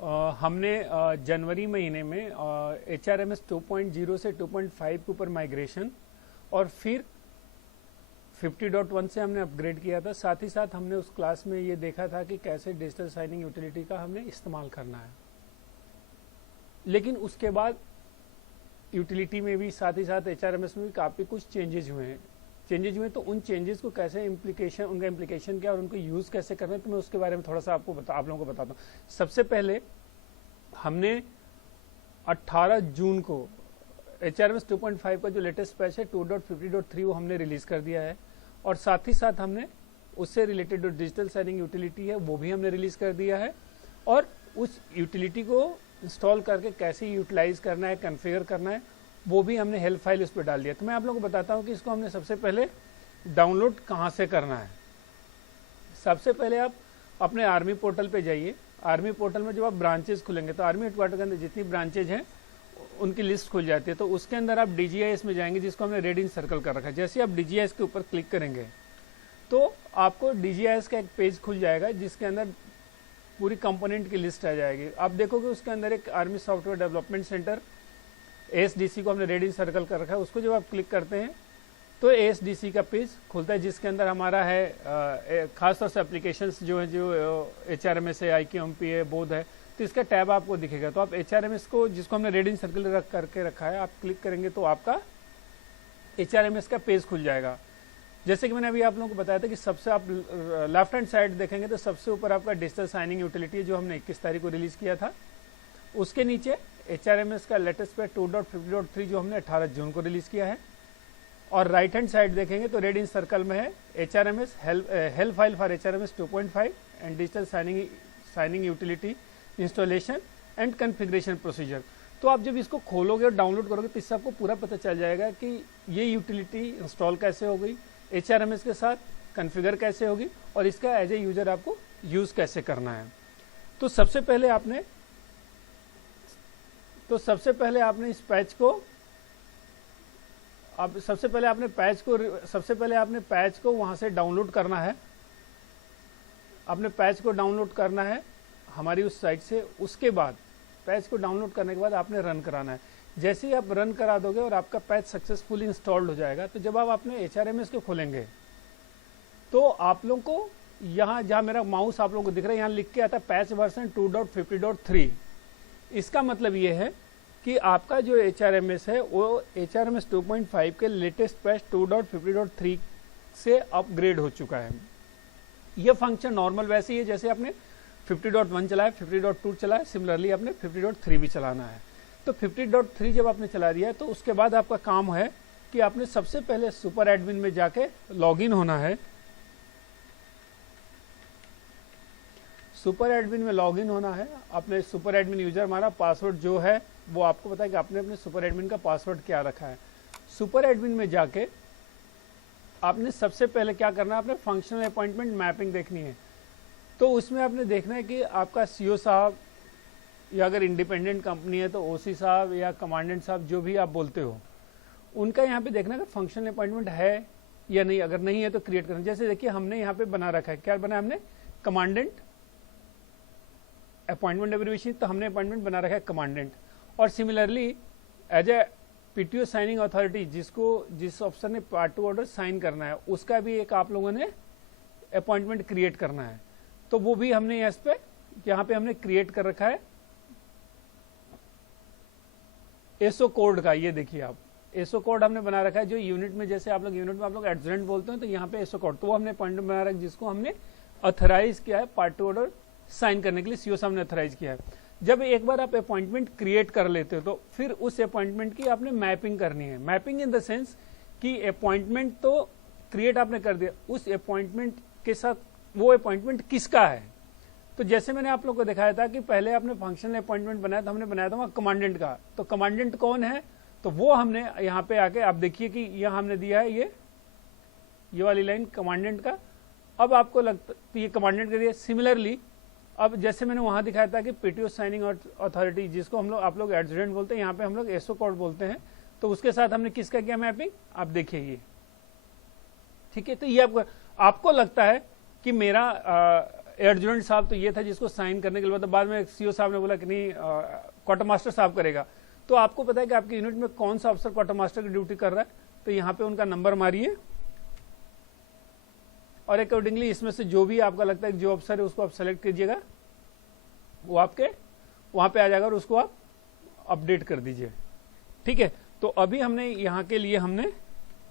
हमने जनवरी महीने में HRMS 2.0 से 2.5 के ऊपर माइग्रेशन और फिर 50.1 से हमने अपग्रेड किया था। साथ ही साथ हमने उस क्लास में ये देखा था कि कैसे डिजिटल साइनिंग यूटिलिटी का हमने इस्तेमाल करना है। लेकिन उसके बाद यूटिलिटी में भी साथ ही साथ HRMS में भी काफ़ी कुछ चेंजेस हुए तो उन चेंजेस को कैसे उनका इम्प्लीकेशन क्या और उनको यूज़ कैसे करना है, तो मैं उसके बारे में थोड़ा सा आप लोगों को बताता हूँ। सबसे पहले हमने 18 जून को HRMS 2.5 का जो लेटेस्ट पैच है 2.50.3 वो हमने रिलीज कर दिया है, और साथ ही साथ हमने उससे रिलेटेड जो डिजिटल साइनिंग यूटिलिटी है वो भी हमने रिलीज कर दिया है, और उस यूटिलिटी को इंस्टॉल करके कैसे यूटिलाइज करना है, कॉन्फ़िगर करना है, वो भी हमने हेल्प फाइल उस पर डाल दिया। तो मैं आप लोगों को बताता हूँ कि इसको हमने सबसे पहले डाउनलोड कहाँ से करना है। सबसे पहले आप अपने आर्मी पोर्टल पे जाइए। आर्मी पोर्टल में जब आप ब्रांचेस खुलेंगे तो आर्मी हेडक्वार्टर के अंदर जितनी ब्रांचेज हैं उनकी लिस्ट खुल जाती है। तो उसके अंदर आप DGIS में जाएंगे, जिसको हमने रेड इन सर्कल कर रखा है। जैसे आप DGIS के ऊपर क्लिक करेंगे तो आपको DGIS का एक पेज खुल जाएगा, जिसके अंदर पूरी कंपोनेंट की लिस्ट आ जाएगी। आप देखोगे उसके अंदर एक army software development centre ASDC को हमने रेड इन सर्कल कर रखा है। उसको जब आप क्लिक करते हैं तो ASDC का पेज खुलता है, जिसके अंदर हमारा है खासतौर से एप्लीकेशंस जो है, जो HRMS है, IQMP है, बोध है, तो इसका टैब आपको दिखेगा। तो आप HRMS को, जिसको हमने रेड इन सर्कल करके रखा है, आप क्लिक करेंगे तो आपका HRMS का पेज खुल जाएगा। जैसे कि मैंने अभी आप लोगों को बताया था कि सबसे आप लेफ्ट हैंड साइड देखेंगे तो सबसे ऊपर आपका डिजिटल साइनिंग यूटिलिटी है, जो हमने 21 तारीख को रिलीज किया था। उसके नीचे HRMS का लेटेस्ट पे 2.50.3 जो हमने 18 जून को रिलीज किया है, और राइट हैंड साइड देखेंगे तो रेड इन सर्कल में है HRMS help file for HRMS 2.5 and digital signing utility installation and configuration procedure. तो आप जब इसको खोलोगे और डाउनलोड करोगे तो इससे आपको पूरा पता चल जाएगा कि ये यूटिलिटी इंस्टॉल कैसे हो गई, HRMS के साथ कॉन्फ़िगर कैसे होगी, और इसका एज ए यूजर आपको यूज कैसे करना है। तो सबसे पहले आपने इस पैच को सबसे पहले आपने पैच को वहां से डाउनलोड करना है। आपने पैच को डाउनलोड करना है हमारी उस साइट से। उसके बाद पैच को डाउनलोड करने के बाद आपने रन कराना है। जैसे ही आप रन करा दोगे और आपका पैच सक्सेसफुली इंस्टॉल्ड हो जाएगा, तो जब आप अपने HRMS को खोलेंगे तो आप लोगों को यहाँ, जहाँ मेरा माउस आप लोगों को दिख रहा है, यहाँ लिख के आता है पैच वर्जन 2.50.3। इसका मतलब ये है कि आपका जो HRMS है वो HRMS 2.5 के लेटेस्ट पैच 2.50.3 से अपग्रेड हो चुका है। यह फंक्शन नॉर्मल वैसे ही है जैसे आपने 50.1 चलाया, 50.2 चलाया, सिमिलरली आपने 50.3 भी चलाना है। तो 50.3 जब आपने चला दिया तो उसके बाद आपका काम है कि आपने सबसे पहले सुपर एडमिन में जाके लॉगिन होना है। सुपर एडमिन में लॉगिन होना है। अपने सुपर एडमिन यूजर हमारा पासवर्ड जो है वो आपको पता है कि आपने अपने सुपर एडमिन का पासवर्ड क्या रखा है। सुपर एडमिन में जाके आपने सबसे पहले क्या करना है, आपने फंक्शनल अपॉइंटमेंट मैपिंग देखनी है। तो उसमें आपने देखना है कि आपका CO साहब, या अगर इंडिपेंडेंट कंपनी है तो OC साहब या कमांडेंट साहब, जो भी आप बोलते हो, उनका यहाँ पे देखना है कि फंक्शनल अपॉइंटमेंट है या नहीं। अगर नहीं है तो क्रिएट करना। जैसे देखिए हमने यहाँ पे बना रखा है, क्या बना है हमने, कमांडेंट अपॉइंटमेंट एब्रिविएशन, तो हमने अपॉइंटमेंट बना रखा है कमांडेंट। और similarly as a PTO signing authority, जिस ऑफिसर ने पार्ट 2 ऑर्डर साइन करना है, उसका भी एक आप लोगों ने अपॉइंटमेंट क्रिएट करना है। तो वो भी हमने यहाँ पे हमने क्रिएट कर रखा है एसओ कोड का। ये देखिए आप, एसओ कोड हमने बना रखा है, जो यूनिट में, जैसे आप लोग यूनिट में आप लोग एडजुडेंट बोलते हैं, तो यहाँ पे एसओ कोड, तो वो हमने अपॉइंटमेंट बना रखा है, जिसको हमने अथराइज किया है पार्ट 2 ऑर्डर साइन करने के लिए। CO साहब ने अथराइज किया है। जब एक बार आप अपॉइंटमेंट क्रिएट कर लेते हो तो फिर उस अपॉइंटमेंट की आपने मैपिंग करनी है। मैपिंग इन द सेंस कि अपॉइंटमेंट तो क्रिएट आपने कर दिया, उस अपॉइंटमेंट के साथ वो अपॉइंटमेंट किसका है। तो जैसे मैंने आप लोग को दिखाया था कि पहले आपने फंक्शनल अपॉइंटमेंट बनाया था, हमने बनाया था वहाँ कमांडेंट का। तो कमांडेंट कौन है, तो वो हमने यहाँ पे आके आप देखिए कि यहाँ हमने दिया है ये वाली लाइन कमांडेंट का। अब आपको लगता तो ये कमांडेंट का दिया। सिमिलरली अब जैसे मैंने वहां दिखाया था कि PTO साइनिंग अथॉरिटी, जिसको हम लोग, आप लोग एडजुडेंट बोलते हैं, यहाँ पे हम लोग एसओ कोड बोलते हैं, तो उसके साथ हमने किसका किया मैपिंग, आप देखिए ये, ठीक है। तो ये आपको लगता है कि मेरा एडजुडेंट साहब तो ये था जिसको साइन करने के लिए, बाद में सीओ साहब ने बोला कि नहीं क्वार्टर मास्टर साहब करेगा। तो आपको पता है कि आपकी यूनिट में कौन सा अफसर क्वार्टर मास्टर की ड्यूटी कर रहा है, तो यहाँ पे उनका नंबर मारिए और अकॉर्डिंगली इसमें से जो भी आपका लगता है जो अफसर है उसको आप सेलेक्ट कीजिएगा, वो आपके वहां पे आ जाएगा और उसको आप अपडेट कर दीजिए। ठीक है, तो अभी हमने यहाँ के लिए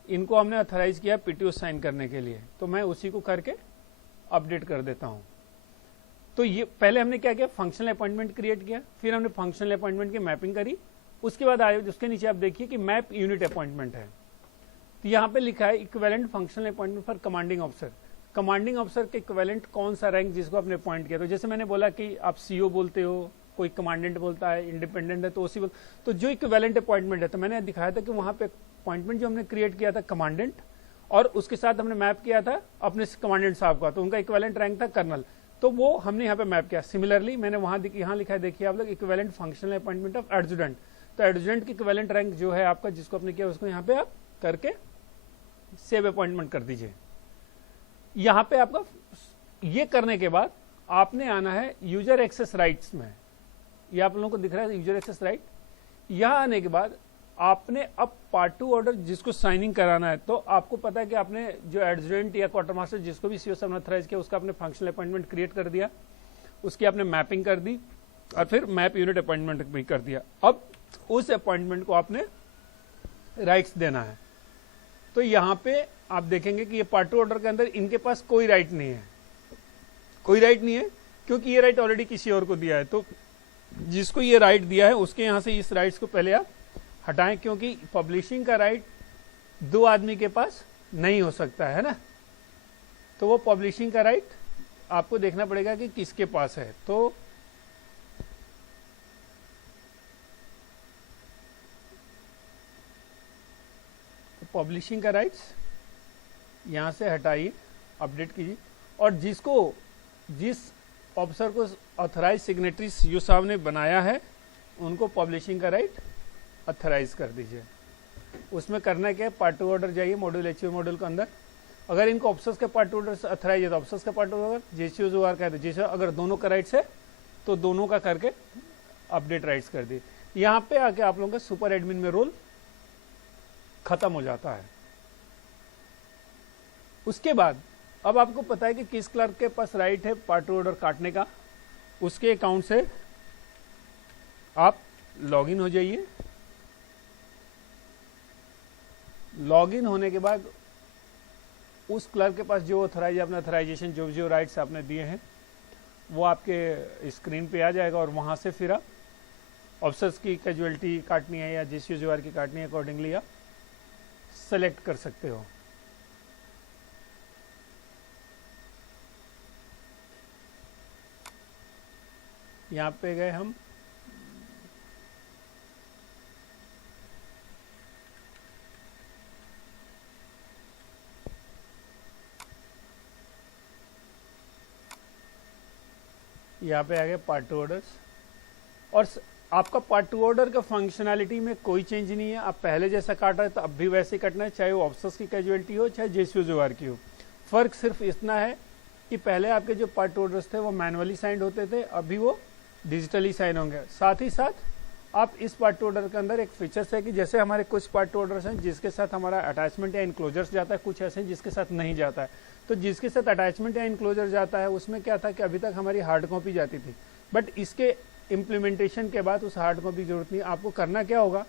इनको हमने ऑथराइज किया पीटीओ साइन करने के लिए, तो मैं उसी को करके अपडेट कर देता हूं। तो ये पहले हमने क्या किया, फंक्शनल अपॉइंटमेंट क्रिएट किया, फिर हमने फंक्शनल अपॉइंटमेंट की मैपिंग करी, उसके बाद आए उसके नीचे आप देखिए कि मैप यूनिट अपॉइंटमेंट है। तो यहाँ पे लिखा है equivalent functional appointment for commanding officer. Commanding officer के इक्विवेलेंट कौन सा रैंक जिसको आपने अपॉइंट किया, तो जैसे मैंने बोला कि आप सीओ बोलते हो, कोई कमांडेंट बोलता है, इंडिपेंडेंट है तो ओसी बोल, तो जो इक्विवेलेंट अपॉइंटमेंट है, तो मैंने दिखाया था कि वहां पे अपॉइंटमेंट जो हमने क्रिएट किया था कमांडेंट, और उसके साथ हमने मैप किया था अपने कमांडेंट साहब का, तो उनका इक्विवेलेंट रैंक था कर्नल, तो वो हमने यहाँ पे मैप किया। सिमिलरली मैंने वहां यहाँ लिखा है, देखिए आप लोग, इक्विवेलेंट फंक्शनल अपॉइंटमेंट ऑफ एडजुडेंट। तो एडजुडेंट की इक्विवेलेंट रैंक जो है आपका, जिसको आपने किया उसको यहाँ पे आप करके सेव अपॉइंटमेंट कर दीजिए। यहाँ पे आपका ये करने के बाद आपने आना है यूजर एक्सेस राइट्स में, ये आप लोगों को दिख रहा है यूजर एक्सेस राइट। यहां आने के बाद आपने अब पार्ट 2 ऑर्डर जिसको साइनिंग कराना है, तो आपको पता है कि आपने जो एडजुडेंट या क्वार्टर मास्टर जिसको भी सीओ साहब ने ऑथराइज किया उसका आपने फंक्शनल अपॉइंटमेंट क्रिएट कर दिया, उसकी आपने मैपिंग कर दी और फिर मैप यूनिट अपॉइंटमेंट भी कर दिया। अब उस अपॉइंटमेंट को आपने राइट्स देना है। तो यहां पे आप देखेंगे कि ये पार्ट 2 ऑर्डर के अंदर इनके पास कोई राइट नहीं है, कोई राइट नहीं है, क्योंकि ये राइट ऑलरेडी किसी और को दिया है। तो जिसको ये राइट दिया है उसके यहां से इस राइट्स को पहले आप हटाएं, क्योंकि पब्लिशिंग का राइट 2 आदमी के पास नहीं हो सकता है ना, तो वो पब्लिशिंग का राइट आपको देखना पड़ेगा कि किसके पास है। तो पब्लिशिंग का राइट्स यहां से हटाइए, अपडेट कीजिए, और जिस ऑफिसर को ऑथराइज सिग्नेटरी सीओ साहब ने बनाया है उनको पब्लिशिंग का राइट ऑथराइज कर दीजिए। उसमें करना क्या है, पार्ट 2 ऑर्डर जाइए मॉड्यूल एचओ मॉड्यूल के अंदर, अगर इनको ऑफिसर्स के पार्ट 2 ऑर्डर ऑथराइज है तो ऑफिसर्स का पार्ट 2 ऑर्डर, जेसीओ जो का है तो जेसीओ, अगर दोनों का राइट्स है तो दोनों का करके अपडेट राइट्स कर दिए। यहाँ पे आके आप लोगों का सुपर एडमिन में रोल खत्म हो जाता है। उसके बाद अब आपको पता है कि किस क्लर्क के पास राइट है पार्ट 2 ऑर्डर काटने का, उसके अकाउंट से आप लॉगिन हो जाइए। लॉगिन होने के बाद उस क्लर्क के पास जो अपना ऑथराइजेशन जो राइट्स आपने दिए हैं वो आपके स्क्रीन पे आ जाएगा, और वहां से फिर आप ऑफिसर्स की कैजुअलिटी काटनी है या जेसीओ की काटनी है, अकॉर्डिंगली आप सेलेक्ट कर सकते हो। यहाँ पे गए हम, यहाँ पे आ गए पार्ट 2 ऑर्डर्स, और आपका पार्ट 2 ऑर्डर का फंक्शनैलिटी में कोई चेंज नहीं है। आप पहले जैसा काट रहे हैं तो अब भी वैसे ही कटना है, चाहे वो ऑफिसर्स की कैजुअलिटी हो चाहे जेसीओ की हो। फर्क सिर्फ इतना है कि पहले आपके जो पार्ट 2 ऑर्डर्स थे वो मैनुअली साइंड होते थे, अभी वो डिजिटली साइन होंगे। साथ ही साथ आप इस पार्ट 2 ऑर्डर के अंदर एक फीचर्स है कि जैसे हमारे कुछ पार्ट 2 ऑर्डर्स हैं जिसके साथ हमारा अटैचमेंट या इनक्लोजर्स जाता है, कुछ ऐसे हैं जिसके साथ नहीं जाता है। तो जिसके साथ अटैचमेंट या इनक्लोजर जाता है उसमें क्या था कि अभी तक हमारी हार्ड कॉपी जाती थी, बट इसके इम्प्लीमेंटेशन के बाद उस हार्ड कॉपी की जरूरत नहीं। आपको करना क्या होगा,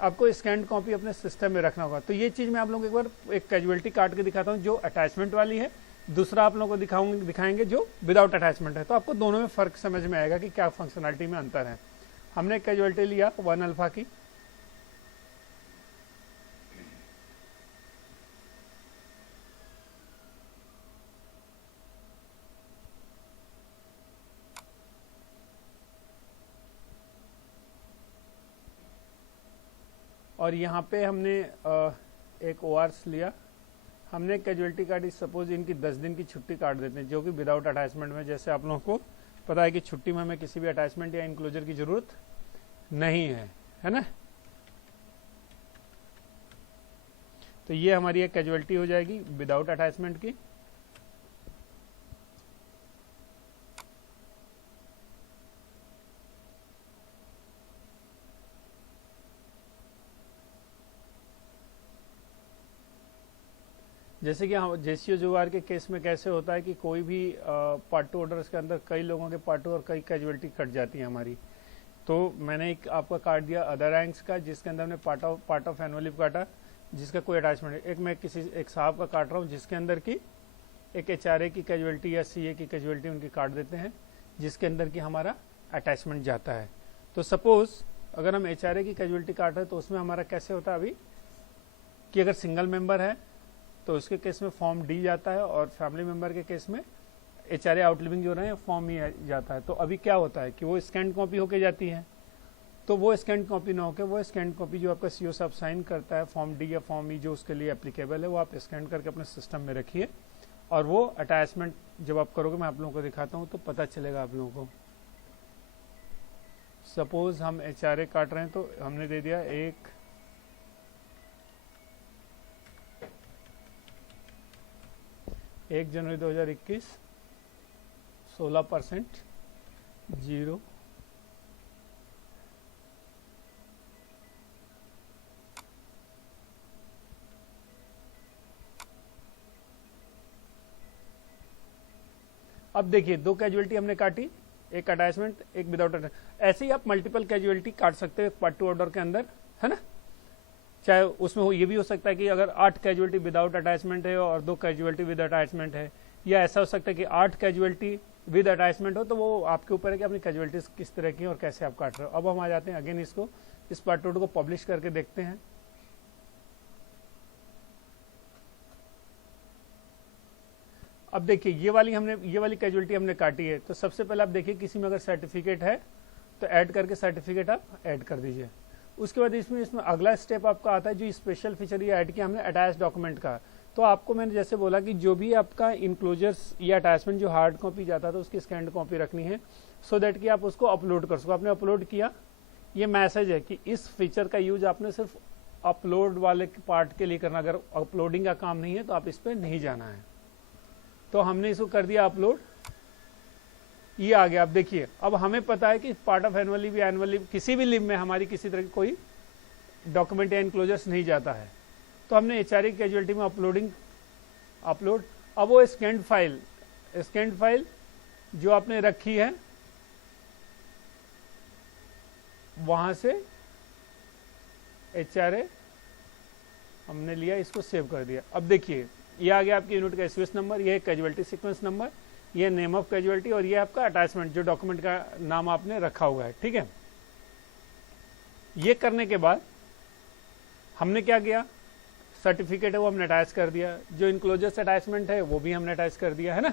आपको स्कैन कॉपी अपने सिस्टम में रखना होगा। तो ये चीज़ मैं आप लोगों को एक बार एक कैजुअलिटी काट के दिखाता हूँ जो अटैचमेंट वाली है, दूसरा आप लोगों को दिखाएंगे जो विदाउट अटैचमेंट है। तो आपको दोनों में फर्क समझ में आएगा कि क्या फंक्शनलिटी में अंतर है। हमने कैजुअलिटी लिया 1 अल्फा की, और यहाँ पे हमने एक ओआरस लिया। हमने कैजुअलिटी काटी, सपोज इनकी 10 दिन की छुट्टी काट देते हैं जो कि विदाउट अटैचमेंट में, जैसे आप लोगों को पता है कि छुट्टी में हमें किसी भी अटैचमेंट या इनक्लोजर की जरूरत नहीं है ना। तो ये हमारी एक कैजुअलिटी हो जाएगी विदाउट अटैचमेंट की। जैसे कि हम जेसीओ जुगार के केस में कैसे होता है कि कोई भी पार्ट टू ऑर्डर के अंदर कई लोगों के पार्ट टू और कई कैजुअलिटी कट जाती है हमारी। तो मैंने एक आपका काट दिया अदर रैंक्स का, जिसके अंदर हमने पार्ट ऑफ एनुअल लीव काटा जिसका कोई अटैचमेंट। एक मैं किसी एक साहब का काट रहा हूँ जिसके अंदर की एक एचआरए की कैजुअलिटी या सीए की कैजुअलिटी उनकी काट देते हैं जिसके अंदर की हमारा अटैचमेंट जाता है। तो सपोज अगर हम एचआरए की कैजुअलिटी काट रहे हैं तो उसमें हमारा कैसे होता है अभी कि अगर सिंगल मेंबर है तो उसके केस में फॉर्म डी जाता है और फैमिली मेंबर के केस में एचआरए आउटलिविंग जो रहे हैं फॉर्म ही जाता है। तो अभी क्या होता है कि वो स्कैन कॉपी होके जाती है, तो वो स्कैन कॉपी ना होकर वो स्कैन कॉपी जो आपका सीओ साहब साइन करता है फॉर्म डी या फॉर्म ई जो उसके लिए एप्लीकेबल है वो आप स्कैन करके अपने सिस्टम में रखिए और वो अटैचमेंट जब आप करोगे मैं आप लोगों को दिखाता हूँ तो पता चलेगा आप लोगों को। सपोज हम एचआरए काट रहे हैं तो हमने दे दिया 1 जनवरी 2021 16% 0 अब देखिए 2 कैजुअलिटी हमने काटी, एक अटैचमेंट एक विदाउट अटैचमेंट। ऐसे ही आप मल्टीपल कैजुअलिटी काट सकते हो पार्ट टू ऑर्डर के अंदर, है ना। चाहे उसमें ये भी हो सकता है कि अगर 8 कैजुअलिटी विदाउट अटैचमेंट है और 2 कैजुअलिटी विद अटैचमेंट है, या ऐसा हो सकता है कि 8 कैजुअलिटी विद अटैचमेंट हो। तो वो आपके ऊपर है कि अपनी कैजुअलिटीज किस तरह की और कैसे आप काट रहे हो। अब हम आ जाते हैं अगेन इसको इस पार्ट टू को पब्लिश करके देखते हैं। अब देखिए ये वाली कैजुअलिटी हमने काटी है। तो सबसे पहले आप देखिए किसी में अगर सर्टिफिकेट है तो ऐड करके सर्टिफिकेट आप ऐड कर दीजिए। उसके बाद इसमें अगला स्टेप आपका आता है जो स्पेशल फीचर ये ऐड किया हमने अटैच डॉक्यूमेंट का। तो आपको मैंने जैसे बोला कि जो भी आपका इनक्लोजर्स या अटैचमेंट जो हार्ड कॉपी जाता था उसकी स्कैंड कॉपी रखनी है सो दैट कि आप उसको अपलोड कर सको। आपने अपलोड किया, ये मैसेज है कि इस फीचर का यूज आपने सिर्फ अपलोड वाले पार्ट के लिए करना, अगर अपलोडिंग का काम नहीं है तो आप इस पर नहीं जाना है। तो हमने इसको कर दिया अपलोड, ये आ गया। अब देखिए अब हमें पता है कि पार्ट ऑफ एनुअल लीव या एनुअल लीव किसी भी लीव में हमारी किसी तरह की कोई डॉक्यूमेंट या इनक्लोजर्स नहीं जाता है। तो हमने एचआरए की कैजुअलिटी में अपलोड। अब वो स्कैन्ड फाइल जो आपने रखी है वहां से एचआरए हमने लिया, इसको सेव कर दिया। अब देखिए ये आ गया आपकी यूनिट का एसवीएस नंबर, ये कैजुअलिटी सीक्वेंस नंबर, ये नेम ऑफ कैजुअलिटी और ये आपका अटैचमेंट जो डॉक्यूमेंट का नाम आपने रखा हुआ है। ठीक है, ये करने के बाद हमने क्या किया, सर्टिफिकेट है वो हमने अटैच कर दिया, जो इनक्लोजर्स अटैचमेंट है वो भी हमने अटैच कर दिया, है ना।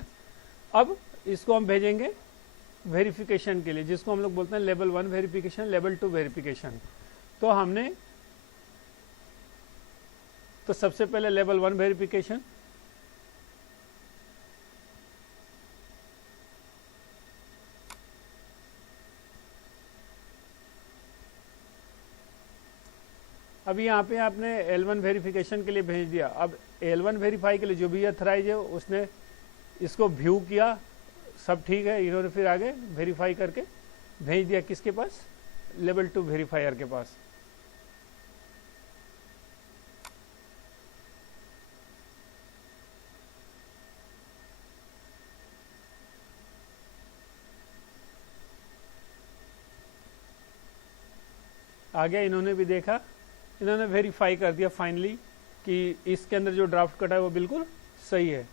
अब इसको हम भेजेंगे वेरिफिकेशन के लिए, जिसको हम लोग बोलते हैं लेवल 1 वेरिफिकेशन, लेवल 2 वेरिफिकेशन। तो सबसे पहले लेवल 1 वेरिफिकेशन, अब यहाँ पे आपने L1 वेरिफिकेशन के लिए भेज दिया। अब L1 वेरीफाई के लिए जो भी अथराइज है उसने इसको व्यू किया, सब ठीक है, इन्होंने फिर आगे वेरीफाई करके भेज दिया किसके पास, लेवल 2 वेरीफायर के पास। आ गया, इन्होंने भी देखा, इन्होंने वेरीफाई कर दिया फाइनली कि इसके अंदर जो ड्राफ्ट कटा है वो बिल्कुल सही है।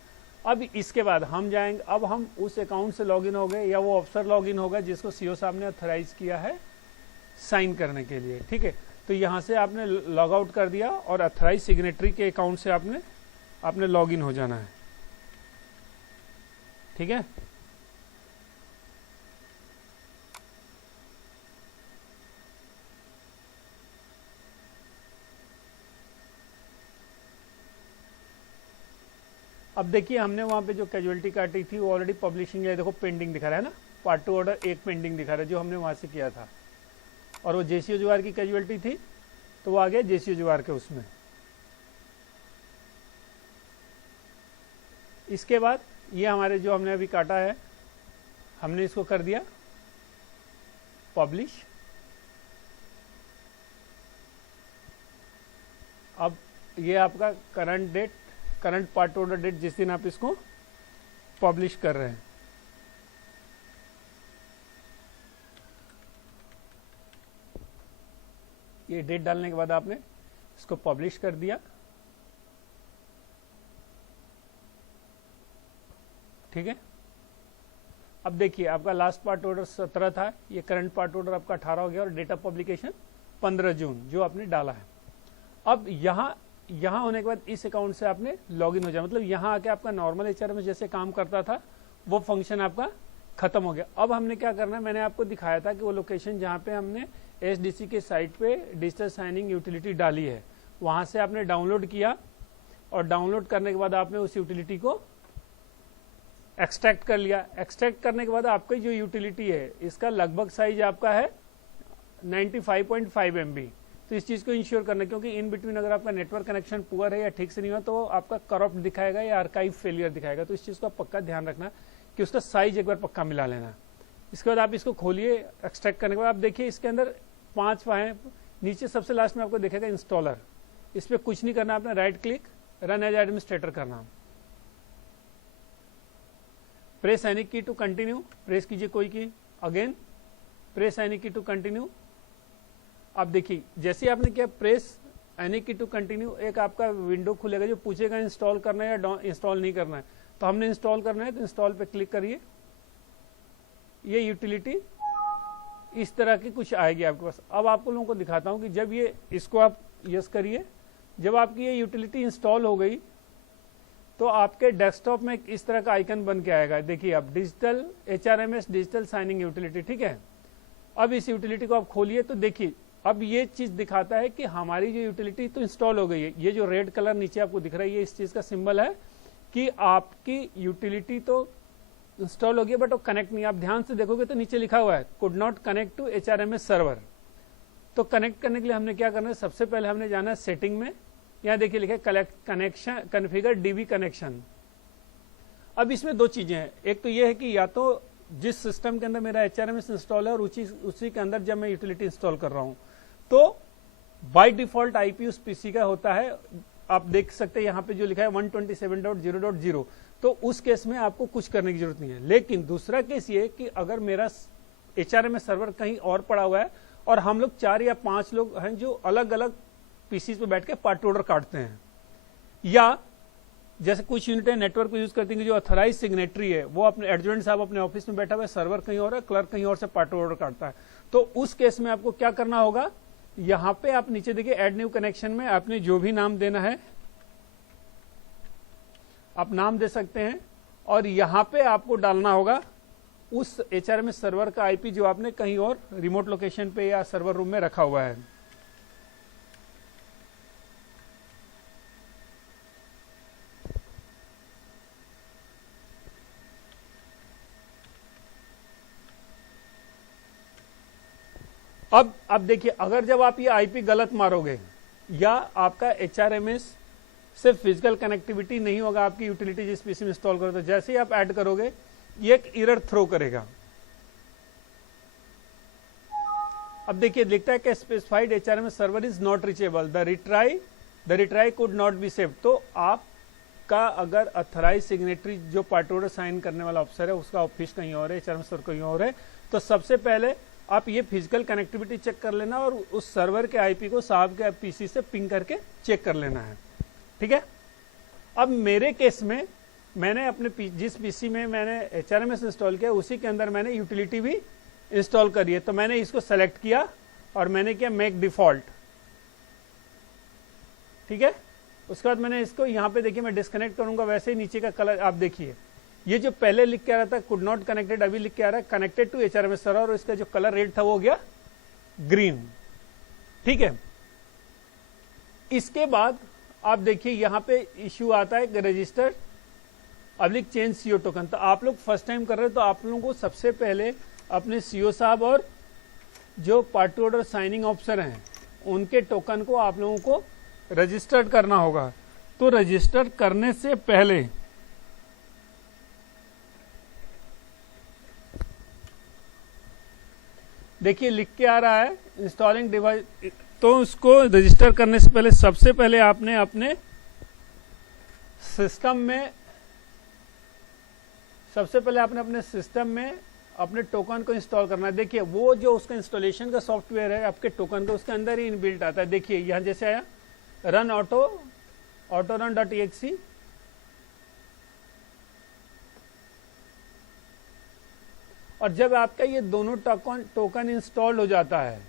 अब इसके बाद हम जाएंगे, अब हम उस अकाउंट से लॉगिन हो गए या वो ऑफिसर लॉगिन होगा जिसको सीओ साहब ने ऑथराइज किया है साइन करने के लिए। ठीक है, तो यहाँ से आपने लॉग आउट कर दिया और ऑथराइज सिग्नेटरी के अकाउंट से आपने लॉगिन हो जाना है। ठीक है, अब देखिए हमने वहाँ पे जो कैजुअलिटी काटी थी वो ऑलरेडी पब्लिशिंग है, देखो पेंडिंग दिखा रहा है ना, पार्ट 2 ऑर्डर एक पेंडिंग दिखा रहा है जो हमने वहाँ से किया था, और वो जेसीओ जुगार की कैजुअलिटी थी तो वो आ गया जेसीओ जुगार के उसमें। इसके बाद ये हमारे जो हमने अभी काटा है हमने इसको कर दिया पब्लिश। अब ये आपका current date current part order date जिस दिन आप इसको पब्लिश कर रहे हैं। ये डेट डालने के बाद आपने इसको पब्लिश कर दिया, ठीक है। अब देखिए आपका लास्ट पार्ट ऑर्डर 17 था, ये करंट पार्ट ऑर्डर आपका 18 हो गया और डेट ऑफ पब्लिकेशन 15 जून जो आपने डाला है। अब यहाँ होने के बाद इस अकाउंट से आपने लॉगिन हो जाए, मतलब यहाँ आके आपका नॉर्मल एचआरएम जैसे काम करता था वो फंक्शन आपका खत्म हो गया। अब हमने क्या करना है, मैंने आपको दिखाया था कि वो लोकेशन जहाँ पे हमने एसडीसी के साइट पे डिजिटल साइनिंग यूटिलिटी डाली है, वहां से आपने डाउनलोड किया और डाउनलोड करने के बाद आपने उस यूटिलिटी को एक्सट्रैक्ट कर लिया। एक्सट्रैक्ट करने के बाद आपकी जो यूटिलिटी है इसका लगभग साइज आपका है 95.5 MB। तो इस चीज को इंश्योर करना, क्योंकि इन बिटवीन अगर आपका नेटवर्क कनेक्शन पुअर है या ठीक से नहीं हुआ तो आपका करप्ट दिखाएगा या आर्काइव फेलियर दिखाएगा। तो इस चीज को पक्का ध्यान रखना कि उसका साइज एक बार पक्का मिला लेना। इसके बाद आप इसको खोलिए, एक्सट्रैक्ट करने के बाद आप देखिए इसके अंदर 5 फाइल, नीचे सबसे लास्ट में आपको दिखेगा इंस्टॉलर। इस पर कुछ नहीं करना, आपने right click run as administrator करना। Press any key to continue, press कीजिए कोई key, again press any key to continue. आप देखिए जैसे आपने किया press any key to continue, एक आपका विंडो खुलेगा जो पूछेगा इंस्टॉल करना है या इंस्टॉल नहीं करना है। तो हमने इंस्टॉल करना है तो इंस्टॉल पे क्लिक करिए। ये यूटिलिटी इस तरह की कुछ आएगी आपके पास। अब आपको लोगों को दिखाता हूं कि जब ये इसको आप यस करिए, जब आपकी ये यूटिलिटी इंस्टॉल हो गई तो आपके डेस्कटॉप में इस तरह का आइकन बन के आएगा। देखिए आप digital HRMS digital signing utility, ठीक है। अब इस यूटिलिटी को आप खोलिए तो देखिए अब ये चीज दिखाता है कि हमारी जो यूटिलिटी तो इंस्टॉल हो गई है। ये जो रेड कलर नीचे आपको दिख रहा है ये इस चीज का सिंबल है कि आपकी यूटिलिटी तो इंस्टॉल हो गया बट वो कनेक्ट नहीं। आप ध्यान से देखोगे तो नीचे लिखा हुआ है could not connect to HRMS server. तो कनेक्ट करने के लिए हमने क्या करना है, सबसे पहले हमने जाना है सेटिंग में, यहाँ देखिए लिखा है कनेक्शन कॉन्फ़िगर DB कनेक्शन। अब इसमें 2 चीजें हैं, एक तो ये है कि या तो जिस सिस्टम के अंदर मेरा HRMS इंस्टॉल है और उसी के अंदर जब मैं यूटिलिटी इंस्टॉल कर रहा हूं तो बाय डिफॉल्ट IP उस पीसी का होता है। आप देख सकते हैं यहाँ पे जो लिखा है 127.0.0, तो उस केस में आपको कुछ करने की जरूरत नहीं है। लेकिन दूसरा केस ये कि अगर मेरा HRMS सर्वर कहीं और पड़ा हुआ है और हम लोग 4 या 5 लोग हैं जो अलग अलग पीसी पे बैठ के पार्ट ऑर्डर काटते हैं, या जैसे कुछ यूनिटें नेटवर्क को यूज करती हैं जो ऑथराइज सिग्नेटरी है वो अपने एडजुएंट साहब अपने ऑफिस में बैठा हुआ है, सर्वर कहीं और है, क्लर्क कहीं और से पार्ट ऑर्डर काटता है। तो उस केस में आपको क्या करना होगा, यहाँ पे आप नीचे देखिए ऐड न्यू कनेक्शन में आपने जो भी नाम देना है आप नाम दे सकते हैं और यहाँ पे आपको डालना होगा उस HRMS सर्वर का IP जो आपने कहीं और रिमोट लोकेशन पे या सर्वर रूम में रखा हुआ है। अब देखिए अगर जब आप ये IP गलत मारोगे या आपका HRMS से फिजिकल कनेक्टिविटी नहीं होगा आपकी यूटिलिटी जिस पीसी में इंस्टॉल करो, तो जैसे ही आप ऐड करोगे ये एक एरर थ्रो करेगा। अब देखिए लिखता है कि specified HRMS server is not reachable, the retry could not be saved. तो आपका अगर अथराइज सिग्नेटरी जो पार्ट ऑर्डर साइन करने वाला ऑफिसर है उसका ऑफिस कहीं और है, HRMS सर्वर कहीं और है, तो सबसे पहले आप ये फिजिकल कनेक्टिविटी चेक कर लेना और उस सर्वर के IP को साहब के पीसी से पिंग करके चेक कर लेना है, ठीक है। अब मेरे केस में मैंने अपने जिस पीसी में मैंने HRMS इंस्टॉल किया उसी के अंदर मैंने यूटिलिटी भी इंस्टॉल करी है। तो मैंने इसको सेलेक्ट किया और मैंने किया मेक डिफॉल्ट, ठीक है। उसके बाद मैंने इसको यहाँ पे देखिए मैं डिस्कनेक्ट करूंगा, वैसे ही नीचे का कलर आप देखिए ये जो पहले लिख के आ रहा था कुड नॉट कनेक्टेड, अभी लिख के आ रहा है कनेक्टेड टू HRMS सर्वर और इसका जो कलर रेड था वो हो गया ग्रीन, ठीक है। इसके बाद आप देखिए यहाँ पे इश्यू आता है register oblique change CO token. तो आप लोग फर्स्ट टाइम कर रहे हो तो आप लोगों को सबसे पहले अपने CO साहब और जो पार्टी ऑर्डर साइनिंग ऑफिसर हैं उनके टोकन को आप लोगों को रजिस्टर्ड करना होगा। तो रजिस्टर करने से पहले देखिए लिख के आ रहा है इंस्टॉलिंग डिवाइस, तो उसको रजिस्टर करने से पहले सबसे पहले आपने अपने सिस्टम में सबसे पहले आपने अपने सिस्टम में अपने टोकन को इंस्टॉल करना है। देखिए वो जो उसका इंस्टॉलेशन का सॉफ्टवेयर है आपके टोकन का, उसके अंदर ही इनबिल्ट आता है। देखिए यहाँ जैसे आया रन ऑटो run.exe, और जब आपका ये दोनों टोकन इंस्टॉल हो जाता है,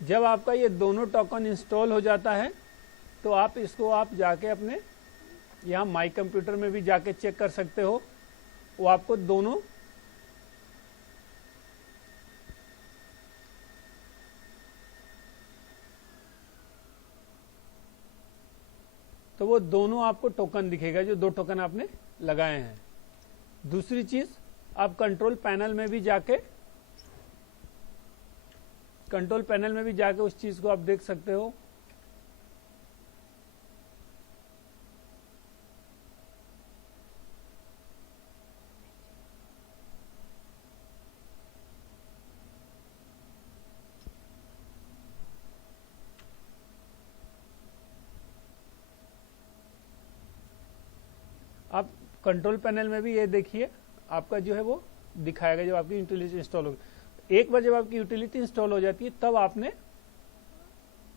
जब आपका ये दोनों टोकन इंस्टॉल हो जाता है तो आप इसको आप जाके अपने यहाँ माई कंप्यूटर में भी जाके चेक कर सकते हो। वो आपको दोनों तो वो दोनों आपको टोकन दिखेगा जो 2 टोकन आपने लगाए हैं। दूसरी चीज, आप कंट्रोल पैनल में भी जाके उस चीज को आप देख सकते हो। आप कंट्रोल पैनल में भी ये देखिए आपका जो है वो दिखाएगा जब आपकी यूटिलिटी इंस्टॉल होगी। एक बार जब आपकी यूटिलिटी इंस्टॉल हो जाती है तब आपने,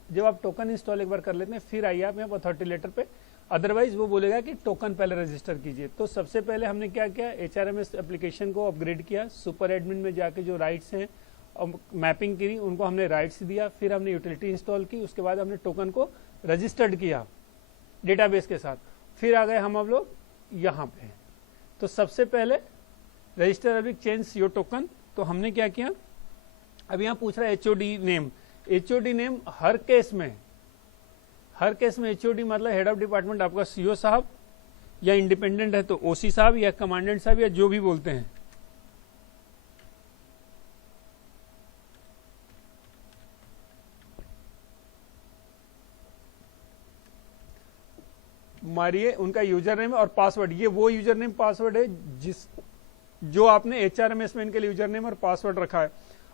जब आप टोकन इंस्टॉल एक बार कर लेते हैं फिर आइए आप यहाँ अथॉरिटी लेटर पे, अदरवाइज वो बोलेगा कि टोकन पहले रजिस्टर कीजिए। तो सबसे पहले हमने क्या किया, HRMS एप्लीकेशन को अपग्रेड किया, सुपर एडमिन में जाके जो राइट्स हैं और मैपिंग की उनको हमने राइट्स दिया, फिर हमने यूटिलिटी इंस्टॉल की, उसके बाद हमने टोकन को रजिस्टर्ड किया डेटाबेस के साथ, फिर आ गए हम अब लोग यहाँ पे। तो सबसे पहले रजिस्टर अभी चेंज योर टोकन, तो हमने क्या किया, अब यहाँ पूछ रहा है HOD नेम। HOD नेम हर केस में HOD मतलब हेड ऑफ डिपार्टमेंट आपका CO साहब, या इंडिपेंडेंट है तो OC साहब या कमांडेंट साहब या जो भी बोलते हैं। मारिए उनका यूजर नेम और पासवर्ड, ये वो यूजर नेम पासवर्ड है जो आपने HRMS में इनके लिए यूजर नेम और पासवर्ड रखा है।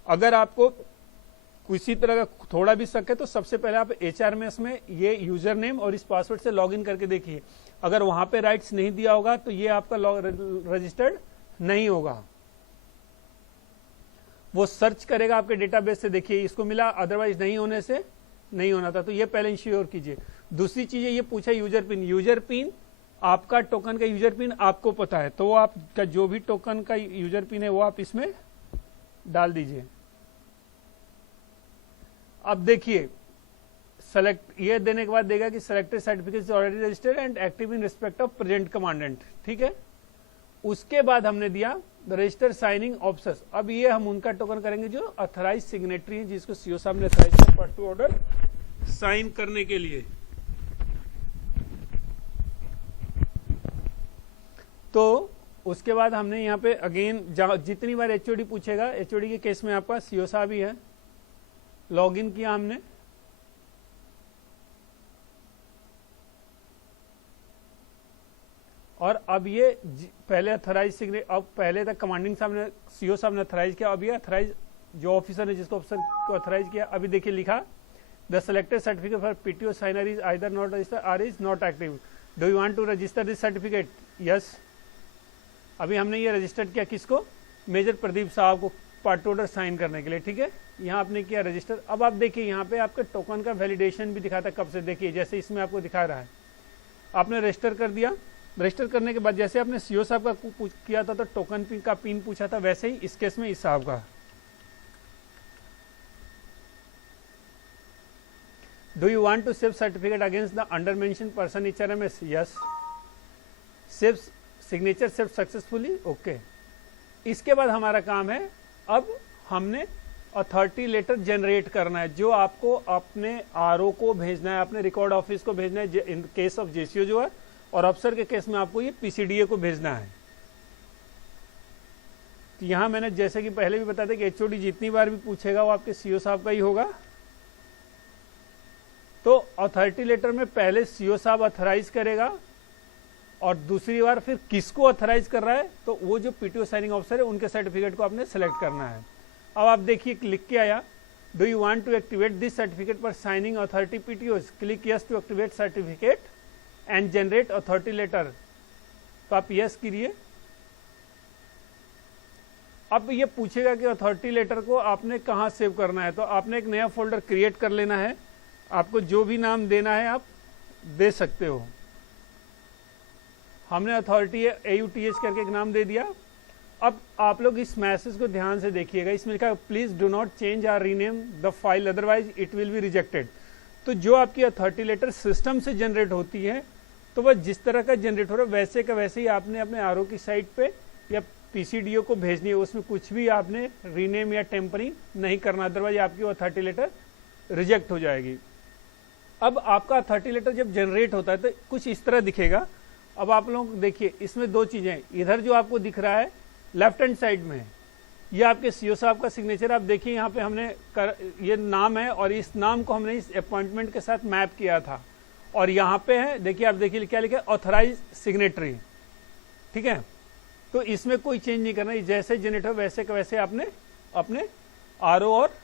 अगर आपको किसी तरह का थोड़ा भी शक है तो सबसे पहले आप HRMS में ये यूजर नेम और इस पासवर्ड से लॉगिन करके देखिए। अगर वहां पे राइट्स नहीं दिया होगा तो ये आपका रजिस्टर्ड नहीं होगा। वो सर्च करेगा आपके डेटाबेस से, देखिए इसको मिला, अदरवाइज नहीं होने से नहीं होना था, तो ये पहले इंश्योर कीजिए। दूसरी चीज ये पूछा यूजर पिन आपका टोकन का यूजर पिन आपको पता है तो वो आपका जो भी टोकन का यूजर पिन है वो आप इसमें डाल दीजिए। अब देखिए सेलेक्ट, ये देने के बाद देगा कि selected certificate is already registered and active in respect of present commandant, ठीक है। उसके बाद हमने दिया द रजिस्टर साइनिंग ऑफिसर्स। अब ये हम उनका टोकन करेंगे जो अथराइज सिग्नेटरी है, जिसको सीओ साहब ने अथराइज किया पार्ट 2 ऑर्डर साइन करने के लिए। तो उसके बाद हमने यहाँ पे अगेन जितनी बार HOD पूछेगा, HOD के केस में आपका सीओ साहब ही है, लॉगिन किया हमने। और अब ये पहले अथराइज सिग्नेचर, अब पहले तक कमांडिंग साहब ने, सीओ साहब ने अथराइज किया, अब ये अथराइज जो ऑफिसर ने जिसको ऑफिसर को अथराइज किया, अभी देखिए लिखा the selected certificate for PTO signer is either not registered or is not active, do you want to register this certificate, yes. अभी हमने ये रजिस्टर्ड किया किसको, मेजर प्रदीप साहब को पार्ट ऑर्डर साइन करने के लिए, ठीक है। यहाँ आपने किया रजिस्टर। अब आप देखिए यहाँ पे आपके टोकन का वैलिडेशन भी दिखाता है कब से, देखिए जैसे इसमें आपको दिखा रहा है, आपने रजिस्टर कर दिया। रजिस्टर करने के बाद जैसे आपने सीओ साहब का किया था तो टोकन पिन का पिन पूछा था, वैसे ही इस केस में इस साहब का। Do you want to save certificate against the under mention person HRMS, yes. Save signature save successfully, okay. इसके बाद हमारा काम है, अब हमने अथॉरिटी लेटर जनरेट करना है जो आपको अपने RO को भेजना है, अपने रिकॉर्ड ऑफिस को भेजना है इन केस ऑफ JCO जो है, और अफसर के केस में आपको ये PCDA को भेजना है। तो यहां मैंने जैसे कि पहले भी बताया था कि HOD जितनी बार भी पूछेगा वो आपके सीओ साहब का ही होगा। तो अथॉरिटी लेटर में पहले सीओ साहब अथराइज करेगा और दूसरी बार फिर किसको अथराइज कर रहा है, तो वो जो PTO साइनिंग ऑफिसर है उनके सर्टिफिकेट को आपने सेलेक्ट करना है। अब आप देखिए लिख के आया do you want to activate this certificate for signing authority PTOs, click yes to activate certificate and generate authority letter. तो आप यस कीजिए। अब ये पूछेगा कि अथॉरिटी लेटर को आपने कहाँ सेव करना है, तो आपने एक नया फोल्डर क्रिएट कर लेना है। आपको जो भी नाम देना है आप दे सकते हो। हमने अथॉरिटी AUTH करके एक नाम दे दिया। अब आप लोग इस मैसेज को ध्यान से देखिएगा, इसमें लिखा है please do not change or rename the file otherwise it will be rejected. तो जो आपकी अथॉरिटी लेटर सिस्टम से जनरेट होती है, तो वह जिस तरह का जनरेट हो रहा है वैसे का वैसे ही आपने अपने RO की साइट पे या PCDO को भेजनी है। उसमें कुछ भी आपने रीनेम या टेम्परिंग नहीं करना, अदरवाइज आपकी अथॉरिटी लेटर रिजेक्ट हो जाएगी। अब आपका अथॉरिटी लेटर जब जनरेट होता है तो कुछ इस तरह दिखेगा। अब आप लोग देखिए, इसमें दो चीजें, इधर जो आपको दिख रहा है लेफ्ट हैंड साइड में, ये आपके CO साहब का सिग्नेचर। आप देखिए यहाँ पे हमने ये नाम है और इस नाम को हमने इस अपॉइंटमेंट के साथ मैप किया था। और यहाँ पे है, देखिए आप देखिए क्या लिखा है, ऑथराइज सिग्नेटरी। ठीक है, तो इसमें कोई चेंज नहीं करना, जैसे जनरेट हो वैसे का वैसे आपने अपने RO और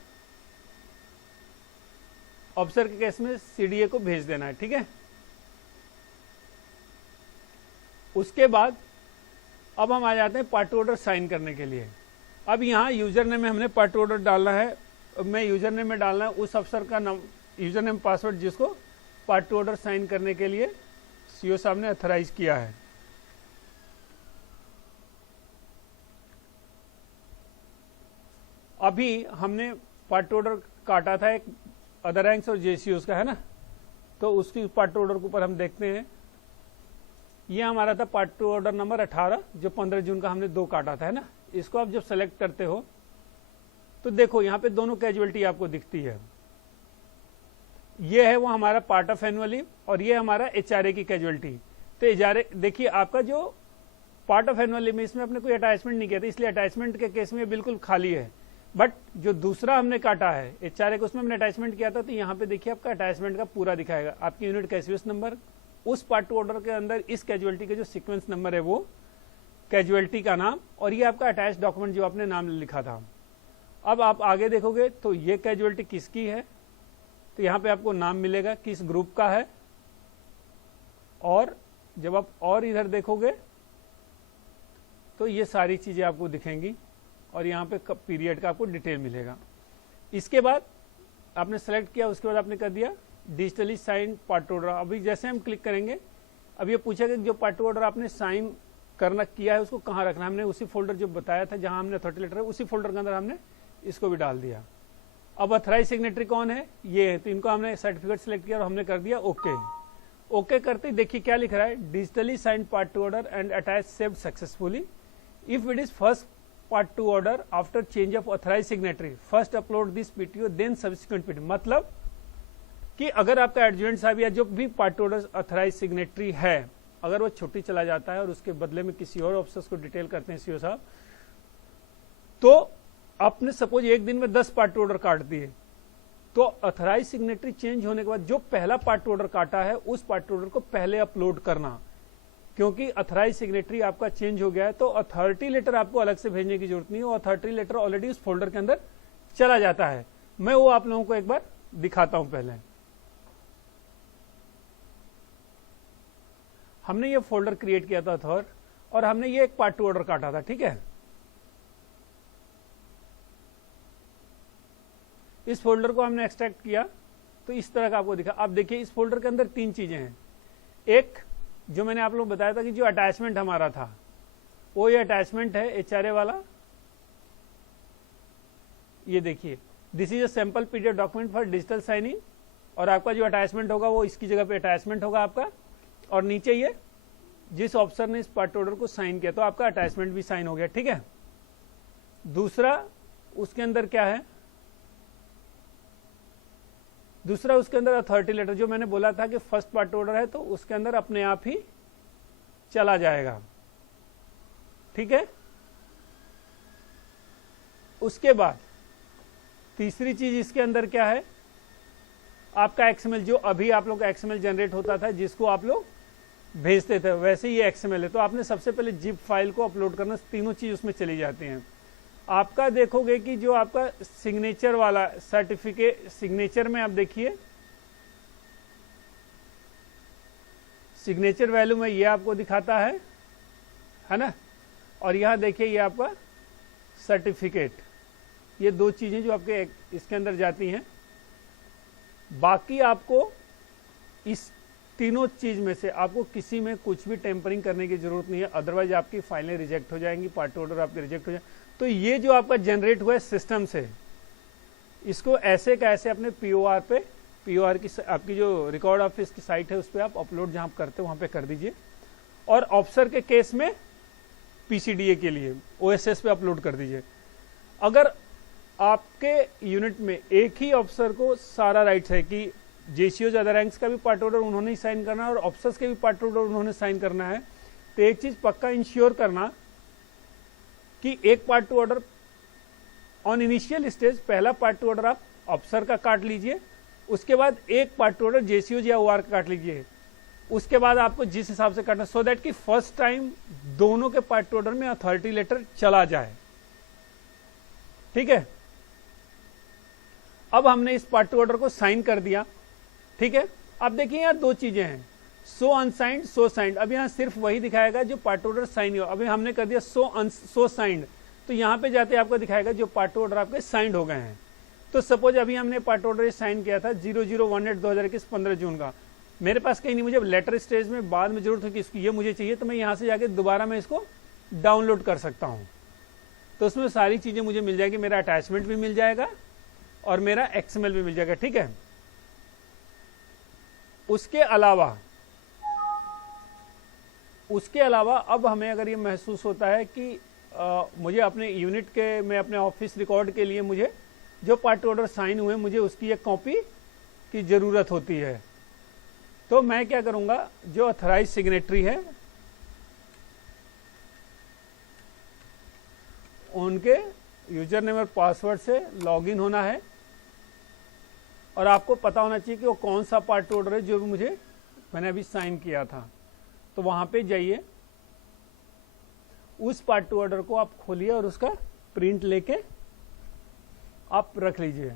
ऑफिसर के केस में CDA को भेज देना है। ठीक है, उसके बाद अब हम आ जाते हैं पार्ट टू ऑर्डर साइन करने के लिए। अब यहाँ यूजर नेम में हमने पार्ट टू ऑर्डर डालना है। मैं यूजर नेम में डालना है उस अफसर का नाम, यूजर नेम पासवर्ड जिसको पार्ट टू ऑर्डर साइन करने के लिए CO साहब ने अथराइज किया है। अभी हमने पार्ट टू ऑर्डर काटा था एक अदर रैंक्स और JCOs का, है ना, तो उसकी पार्ट टू ऑर्डर के ऊपर हम देखते हैं। ये हमारा था पार्ट टू ऑर्डर नंबर 18 जो 15 जून का हमने 2 काटा था, है ना। इसको आप जब सेलेक्ट करते हो तो देखो यहाँ पे दोनों कैजुअलिटी आपको दिखती है। ये है वो हमारा पार्ट ऑफ एनुअल लीव और ये हमारा HRA की कैजुअलिटी। तो HRA देखिए, आपका जो पार्ट ऑफ एनुअल लीव में इसमें आपने कोई अटैचमेंट नहीं किया था, इसलिए अटैचमेंट के केस में बिल्कुल खाली है। बट जो दूसरा हमने काटा है HRA को, उसमें हमने अटैचमेंट किया था, तो यहाँ पे देखिए आपका अटैचमेंट का पूरा दिखाएगा, आपकी यूनिट कैजुअस नंबर, उस पार्ट टू ऑर्डर के अंदर इस कैजुअलिटी के जो सीक्वेंस नंबर है वो कैजुअलिटी का नाम, और ये आपका अटैच डॉक्यूमेंट जो आपने नाम लिखा था। अब आप आगे देखोगे तो ये कैजुअलिटी किसकी है, तो यहाँ पे आपको नाम मिलेगा किस ग्रुप का है, और जब आप और इधर देखोगे तो ये सारी चीजें आपको दिखेंगी और यहाँ पे पीरियड का आपको डिटेल मिलेगा। इसके बाद आपने सेलेक्ट किया, उसके बाद आपने कर दिया digitally sign part two order. अभी जैसे हम क्लिक करेंगे, अब ये पूछेगा कि जो पार्ट टू ऑर्डर आपने साइन करना किया है उसको कहाँ रखना है। हमने उसी फोल्डर जो बताया था जहां हमने अथॉरिटी लेटर है, उसी फोल्डर के अंदर हमने इसको भी डाल दिया। अब अथराइज सिग्नेटरी कौन है, ये है, तो इनको हमने सर्टिफिकेट सेलेक्ट किया और हमने कर दिया ओके। ओके करते ही देखिए क्या लिख रहा है, digitally sign part two order and attach saved successfully if it is first part two order after change of authorise signatory first upload this PTO then subsequent PTO। मतलब कि अगर आपका एडजुएंट साहब या जो भी part two order authorise signatory है, अगर वो छुट्टी चला जाता है और उसके बदले में किसी और ऑफिसर्स को डिटेल करते हैं CO साहब, तो आपने सपोज एक दिन में 10 पार्ट टू ऑर्डर काट दिए, तो अथराइज सिग्नेटरी चेंज होने के बाद जो पहला पार्ट टू ऑर्डर काटा है उस पार्ट टू ऑर्डर को पहले अपलोड करना, क्योंकि अथराइज सिग्नेटरी आपका चेंज हो गया है तो अथॉरिटी लेटर आपको अलग से भेजने की जरूरत नहीं है, अथॉरिटी लेटर ऑलरेडी उस फोल्डर के अंदर चला जाता है। मैं वो आप लोगों को एक बार दिखाता हूं। पहले हमने ये फोल्डर क्रिएट किया था अथॉर, और हमने ये एक पार्ट टू ऑर्डर काटा था, ठीक है। इस फोल्डर को हमने एक्सट्रैक्ट किया तो इस तरह का आपको दिखा। अब देखिए इस फोल्डर के अंदर 3 चीजें हैं। एक जो मैंने आप लोग बताया था कि जो अटैचमेंट हमारा था वो ये अटैचमेंट है HRA वाला, ये देखिए this is a sample PDF document for digital signing, और आपका जो अटैचमेंट होगा वो इसकी जगह पे अटैचमेंट होगा आपका, और नीचे ये जिस ऑफिसर ने इस पार्ट ऑर्डर को साइन किया तो आपका अटैचमेंट भी साइन हो गया, ठीक है। दूसरा उसके अंदर क्या है, दूसरा उसके अंदर अथॉरिटी लेटर, जो मैंने बोला था कि फर्स्ट पार्ट ऑर्डर है तो उसके अंदर अपने आप ही चला जाएगा, ठीक है। उसके बाद तीसरी चीज इसके अंदर क्या है, आपका XML, जो अभी आप लोग का XML जनरेट होता था जिसको आप लोग भेजते थे, वैसे ही ये XML है। तो आपने सबसे पहले जिप फाइल को अपलोड करना, तीनों चीज उसमें चली जाती हैं। आपका देखोगे कि जो आपका सिग्नेचर वाला सर्टिफिकेट, सिग्नेचर में आप देखिए सिग्नेचर वैल्यू में ये आपको दिखाता है ना, और यहां देखिए ये आपका सर्टिफिकेट, ये दो चीजें जो आपके इसके अंदर जाती हैं। बाकी आपको इस तीनों चीज में से आपको किसी में कुछ भी टेम्परिंग करने की जरूरत नहीं है, अदरवाइज आपकी फाइलें रिजेक्ट हो जाएंगी, पार्टी ऑर्डर आपके रिजेक्ट हो जाएंगे। तो ये जो आपका जनरेट हुआ है सिस्टम से, इसको ऐसे का ऐसे अपने पीओआर पे, पीओआर की आपकी जो रिकॉर्ड ऑफिस की साइट है उस पर आप अपलोड जहां करते हो वहां पे कर दीजिए, और ऑफिसर के केस में पीसीडीए के लिए ओएसएस पे अपलोड कर दीजिए। अगर आपके यूनिट में एक ही ऑफिसर को सारा राइट्स है कि जेसीओज अदर रैंक्स का भी पार्ट ऑर्डर उन्होंने ही साइन करना है और ऑफिसर्स के भी पार्ट ऑर्डर उन्होंने साइन करना है, तो एक चीज पक्का इंश्योर करना कि एक part two order on initial stage, पहला पार्ट टू ऑर्डर आप ऑफिसर का काट लीजिए, उसके बाद एक पार्ट टू ऑर्डर जेसीओज या ओआर का काट लीजिए, उसके बाद आपको जिस हिसाब से काटना, सो दैट कि फर्स्ट टाइम दोनों के पार्ट टू ऑर्डर में अथॉरिटी लेटर चला जाए। ठीक है, अब हमने इस पार्ट टू ऑर्डर को साइन कर दिया। ठीक है, अब देखिए यहां दो चीजें हैं, सो अनसाइंड, सो साइंड। अब यहां सिर्फ वही दिखाएगा जो पार्ट टू ऑर्डर साइन हुआ। अभी हमने कर दिया सो साइंड, तो यहां पे जाते आपको दिखाएगा जो पार्ट टू ऑर्डर आपके साइंड हो गए हैं। तो सपोज अभी हमने पार्ट ऑर्डर साइन किया था 0018/2021 15 जून का, मेरे पास कहीं नहीं, मुझे लेटर स्टेज में बाद में जरूरत है कि इसको ये मुझे चाहिए, तो मैं यहां से जाके दोबारा मैं इसको डाउनलोड कर सकता हूं। तो उसमें सारी चीजें मुझे मिल जाएगी, मेरा अटैचमेंट भी मिल जाएगा और मेरा एक्सएमएल भी मिल जाएगा। ठीक है, उसके अलावा अब हमें अगर ये महसूस होता है कि मुझे अपने यूनिट के, मैं अपने ऑफिस रिकॉर्ड के लिए मुझे जो पार्ट ऑर्डर साइन हुए मुझे उसकी एक कॉपी की जरूरत होती है, तो मैं क्या करूंगा, जो ऑथराइज सिग्नेटरी है उनके यूजर नेम और पासवर्ड से लॉगिन होना है, और आपको पता होना चाहिए कि वो कौन सा पार्ट ऑर्डर है जो भी मैंने अभी साइन किया था। तो वहां पे जाइए, उस पार्ट टू ऑर्डर को आप खोलिए और उसका प्रिंट लेके आप रख लीजिए।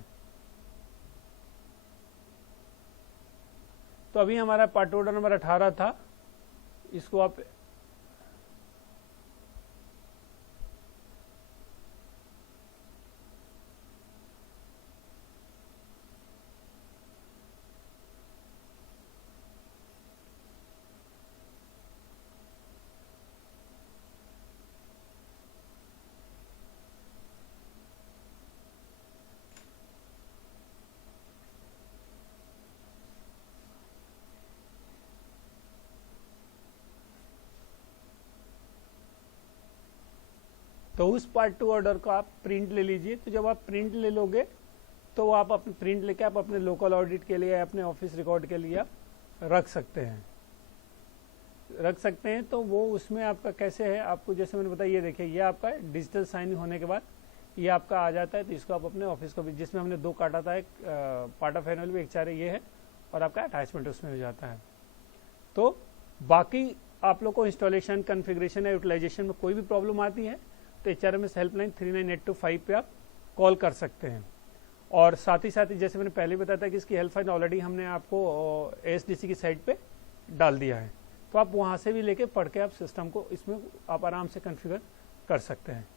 तो अभी हमारा पार्ट ऑर्डर नंबर 18 था, इसको आप तो उस पार्ट टू ऑर्डर को आप प्रिंट ले लीजिए। तो जब आप प्रिंट ले लोगे तो आप अपने प्रिंट लेके आप अपने लोकल ऑडिट के लिए, अपने ऑफिस रिकॉर्ड के लिए आप रख सकते हैं। तो वो उसमें आपका कैसे है, आपको जैसे मैंने बताया, ये देखिए ये आपका डिजिटल साइन होने के बाद ये आपका आ जाता है। तो इसको आप अपने ऑफिस को भी, जिसमें हमने दो काटा था, एक पार्ट ऑफ एनुअल भी, एक चारे ये है, और आपका अटैचमेंट उसमें हो जाता है। तो बाकी आप लोग को इंस्टॉलेशन, कॉन्फ़िगरेशन या यूटिलाइजेशन में कोई भी प्रॉब्लम आती है तो HRMS हेल्पलाइन 39825 पे आप कॉल कर सकते हैं। और साथ ही जैसे मैंने पहले बताया था कि इसकी हेल्पलाइन ऑलरेडी हमने आपको ASDC की साइट पे डाल दिया है, तो आप वहाँ से भी लेके पढ़ के आप सिस्टम को इसमें आप आराम से कॉन्फ़िगर कर सकते हैं।